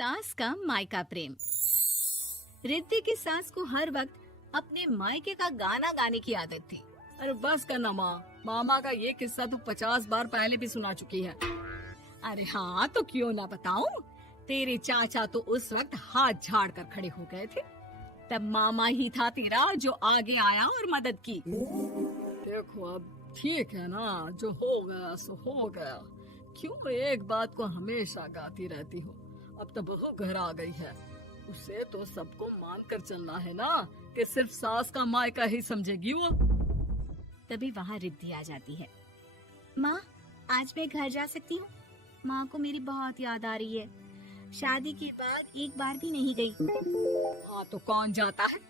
सास का मायका प्रेम। रिद्धि की सास को हर वक्त अपने मायके का गाना गाने की आदत थी। अरे बस करना माँ, मामा का ये किस्सा तो 50 बार पहले भी सुना चुकी है। अरे हाँ, तो क्यों ना बताऊं। तेरे चाचा तो उस वक्त हाथ झाड़ कर खड़े हो गए थे। तब मामा ही था तेरा जो आगे आया और मदद की। देखो अब ठीक है ना, जो हो गया सो हो गया। क्यों एक बात को हमेशा गाती रहती हो। अब तो बहू घर आ गई है, उसे तो सबको मान कर चलना है ना, कि सिर्फ सास का मायका ही समझेगी वो। तभी वहाँ रिद्धि आ जाती है। माँ, आज मैं घर जा सकती हूँ? माँ को मेरी बहुत याद आ रही है। शादी के बाद एक बार भी नहीं गई। हाँ तो कौन जाता है।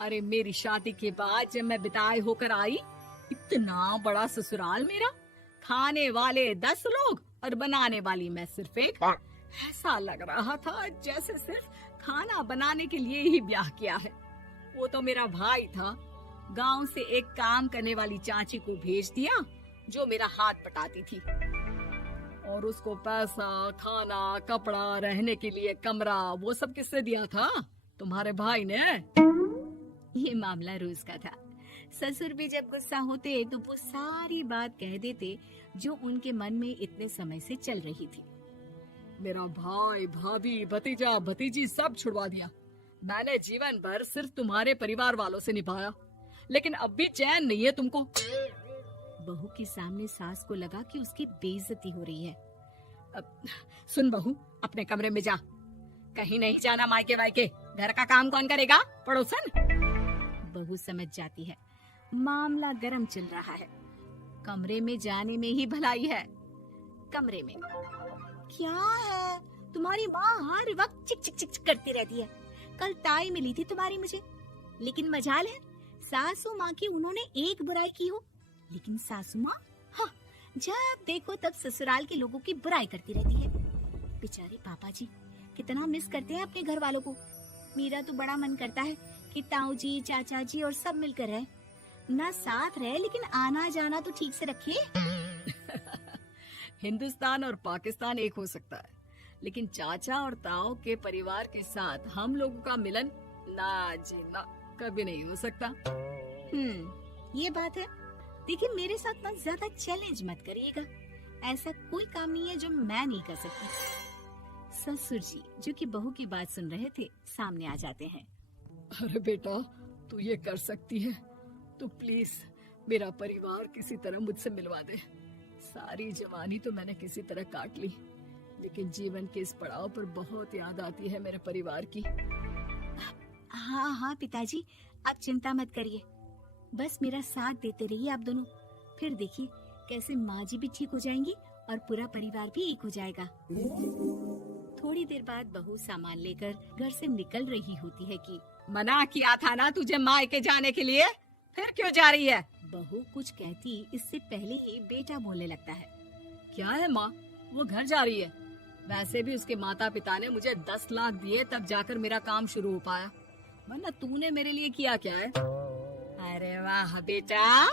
अरे मेरी शादी के बाद जब मैं विदाई होकर आई, इतना बड़ा ससुराल मेरा, खाने वाले 10 लोग और बनाने वाली मैं सिर्फ एक। ऐसा लग रहा था जैसे सिर्फ खाना बनाने के लिए ही ब्याह किया है। वो तो मेरा भाई था, गांव से एक काम करने वाली चाची को भेज दिया जो मेरा हाथ पटाती थी, और उसको पैसा, खाना, कपड़ा, रहने के लिए कमरा, वो सब किसने दिया था? तुम्हारे भाई ने। ये मामला रोज का था। ससुर भी जब गुस्सा होते तो वो सारी बात कह देते जो उनके मन में इतने समय से चल रही थी। मेरा भाई, भाभी, भतीजा, भतीजी सब छुड़वा दिया। मैंने जीवन भर सिर्फ तुम्हारे परिवार वालों से निभाया, लेकिन अब भी चैन नहीं है तुमको। बहू के सामने सास को लगा कि उसकी बेइज्जती हो रही है। अब सुन बहू, अपने कमरे में जा, कहीं नहीं जाना मायके वायके। घर का काम कौन करेगा? पड़ोसन। बहू समझ जाती है मामला गर्म चल रहा है। कमरे में जाने में ही भलाई है। कमरे में क्या है? तुम्हारी माँ हर वक्त चिक चिक चिक चिक करती रहती है। कल ताई मिली थी तुम्हारी मुझे, लेकिन मजाल है सासू माँ की उन्होंने एक बुराई की हो, लेकिन सासू माँ हाँ, जब देखो तब ससुराल के लोगों की बुराई करती रहती है। बेचारे पापा जी कितना मिस करते हैं अपने घर वालों को। मेरा तो बड़ा मन करता है कि ताऊ जी, चाचा जी और सब मिलकर रहे, ना साथ रहे लेकिन आना जाना तो ठीक से रखे। हिंदुस्तान और पाकिस्तान एक हो सकता है, लेकिन चाचा और ताऊ के परिवार के साथ हम लोगों का मिलन ना जी ना, कभी नहीं हो सकता। ये बात है। देखिए मेरे साथ ना ज्यादा चैलेंज मत करिएगा। ऐसा कोई काम नहीं है जो मैं नहीं कर सकती। ससुर जी जो कि बहू की बात सुन रहे थे सामने आ जाते हैं। अरे बेटा, तू ये कर सकती है तो प्लीज मेरा परिवार किसी तरह मुझसे मिलवा दे। सारी जवानी तो मैंने किसी तरह काट ली, लेकिन जीवन के इस पड़ाव पर बहुत याद आती है मेरे परिवार की। हाँ हाँ पिताजी, आप चिंता मत करिए, बस मेरा साथ देते रहिए आप दोनों। फिर देखिए कैसे माँ जी भी ठीक हो जाएंगी और पूरा परिवार भी एक हो जाएगा। थोड़ी देर बाद बहू सामान लेकर घर से निकल रही होती है कि मना किया था ना तुझे मायके जाने के लिए, फिर क्यों जा रही है? बहू कुछ कहती इससे पहले ही बेटा बोलने लगता है। क्या है माँ, वो घर जा रही है। वैसे भी उसके माता पिता ने मुझे 10 लाख दिए तब जाकर मेरा काम शुरू हो पाया, वरना तूने मेरे लिए किया क्या है? अरे वाह बेटा,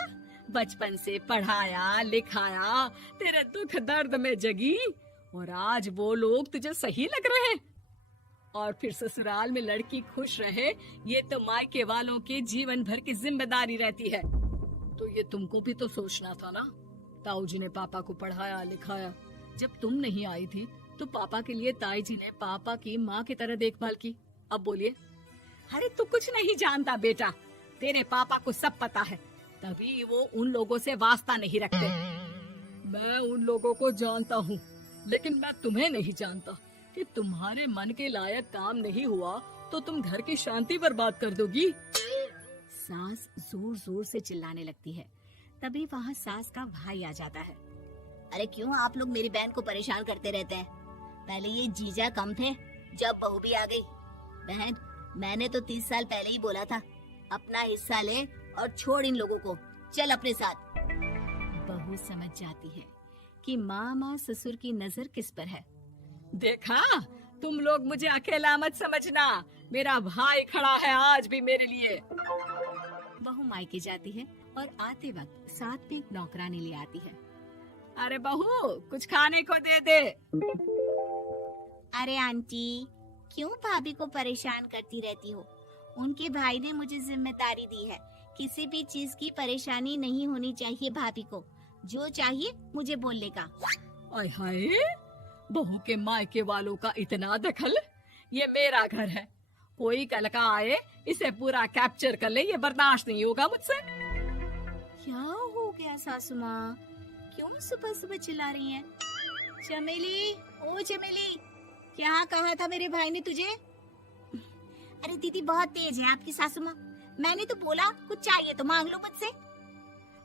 बचपन से पढ़ाया लिखाया, तेरे दुख दर्द में जगी, और आज वो लोग तुझे सही लग रहे हैं। और फिर ससुराल में लड़की खुश रहे, ये तो मायके वालों की जीवन भर की जिम्मेदारी रहती है। तो ये तुमको भी तो सोचना था ना। ताऊ जी ने पापा को पढ़ाया लिखाया, जब तुम नहीं आई थी तो पापा के लिए ताई जी ने पापा की माँ की तरह देखभाल की। अब बोलिए। अरे तू कुछ नहीं जानता बेटा, तेरे पापा को सब पता है, तभी वो उन लोगों से वास्ता नहीं रखते। मैं उन लोगों को जानता हूँ, लेकिन मैं तुम्हें नहीं जानता कि तुम्हारे मन के लायक काम नहीं हुआ तो तुम घर की शांति बर्बाद कर दोगी। सास जोर जोर से चिल्लाने लगती है। तभी वहाँ सास का भाई आ जाता है। अरे क्यों आप लोग मेरी बहन को परेशान करते रहते हैं? पहले ये जीजा कम थे, जब बहू भी आ गई। बहन, मैंने तो 30 साल पहले ही बोला था, अपना हिस्सा ले और छोड़ इन लोगों को, चल अपने साथ। बहू समझ जाती है कि मामा ससुर की नजर किस पर है। देखा, तुम लोग मुझे अकेला मत समझना, मेरा भाई खड़ा है आज भी मेरे लिए। बहू मायके जाती है और आते वक्त साथ में एक नौकरानी ले आती है। अरे बहू, कुछ खाने को दे दे। अरे आंटी, क्यों भाभी को परेशान करती रहती हो? उनके भाई ने मुझे जिम्मेदारी दी है। किसी भी चीज की परेशानी नहीं होनी चाहिए भाभी को। जो चाहिए मुझे बोलने का। आय हाय, बहू के मायके वालों का इतना दखल। ये मेरा घर है, कोई कल का आए इसे पूरा कैप्चर कर ले, ये बर्दाश्त नहीं होगा मुझसे। क्या हो गया सासू माँ? क्यों सुबह सुबह चिल्ला रही हैं? चमेली, ओ चमेली, क्या कहा था मेरे भाई ने तुझे? अरे दीदी बहुत तेज है आपकी सासू माँ। मैंने तो बोला कुछ चाहिए तो मांग लो मुझसे।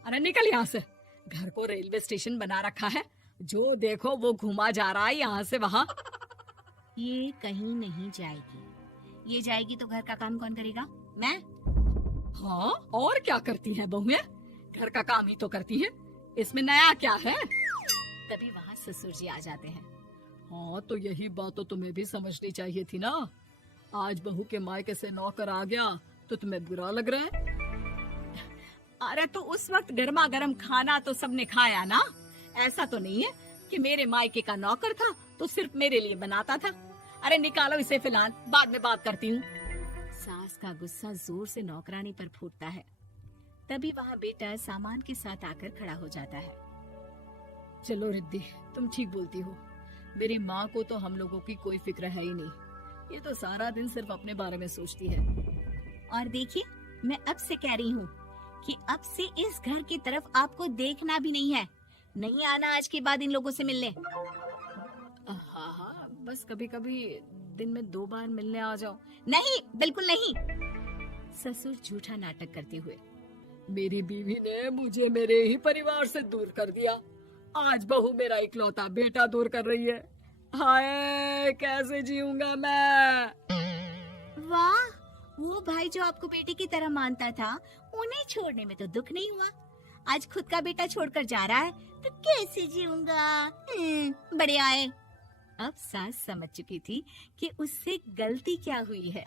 अरे निकल यहाँ से, घर को रेलवे स्टेशन बना रखा है, जो देखो वो घुमा जा रहा है यहाँ से वहाँ। ये कहीं नहीं जाएगी। ये जाएगी तो घर का काम कौन करेगा? मैं। हाँ, और क्या करती है बहुएं? घर का काम ही तो करती है, इसमें नया क्या है? तभी वहाँ ससुर जी आ जाते हैं। हाँ, तो यही बात तो तुम्हें भी समझनी चाहिए थी ना। आज बहू के मायके से नौकर आ गया तो तुम्हें बुरा लग रहा है? अरे तो उस वक्त गर्मा गर्म खाना तो सबने खाया ना। ऐसा तो नहीं है कि मेरे मायके का नौकर था तो सिर्फ मेरे लिए बनाता था। अरे निकालो इसे, फिलहाल बाद में बात करती हूँ। सास का गुस्सा जोर से नौकरानी पर फूटता है। तभी वहाँ बेटा सामान के साथ आकर खड़ा हो जाता है। चलो रिद्धि, तुम ठीक बोलती हो। मेरी माँ को तो हम लोगों की कोई फिक्र है ही नहीं, ये तो सारा दिन सिर्फ अपने बारे में सोचती है। और देखिए, मैं अब से कह रही हूँ कि अब से इस घर की तरफ आपको देखना भी नहीं है। नहीं आना आज के बाद इन लोगों से मिलने। हाँ, बस कभी कभी दिन में 2 बार मिलने आ जाओ। नहीं, बिल्कुल नहीं। ससुर झूठा नाटक करते हुए। मेरी बीवी ने मुझे मेरे ही परिवार से दूर कर दिया, आज बहू मेरा इकलौता बेटा दूर कर रही है। हाय, कैसे जीऊंगा मैं? वाह, वो भाई जो आपको बेटे की तरह मानता था, उन्हें छोड़ने में तो दुख नहीं हुआ। आज खुद का बेटा छोड़कर जा रहा है तो कैसे जीऊंगा? बड़े आए। अब सास समझ चुकी थी कि उससे गलती क्या हुई है।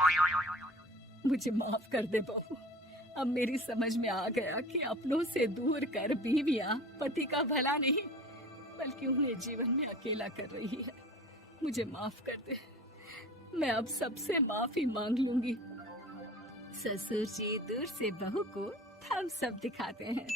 मुझे माफ कर दे बहू, अब मेरी समझ में आ गया कि अपनों से दूर कर बीवियां पति का भला नहीं बल्कि उन्हें जीवन में अकेला कर रही है। मुझे माफ कर दे, मैं अब सबसे माफी मांग लूंगी। ससुर जी दूर से बहू को थम्स अप दिखाते हैं।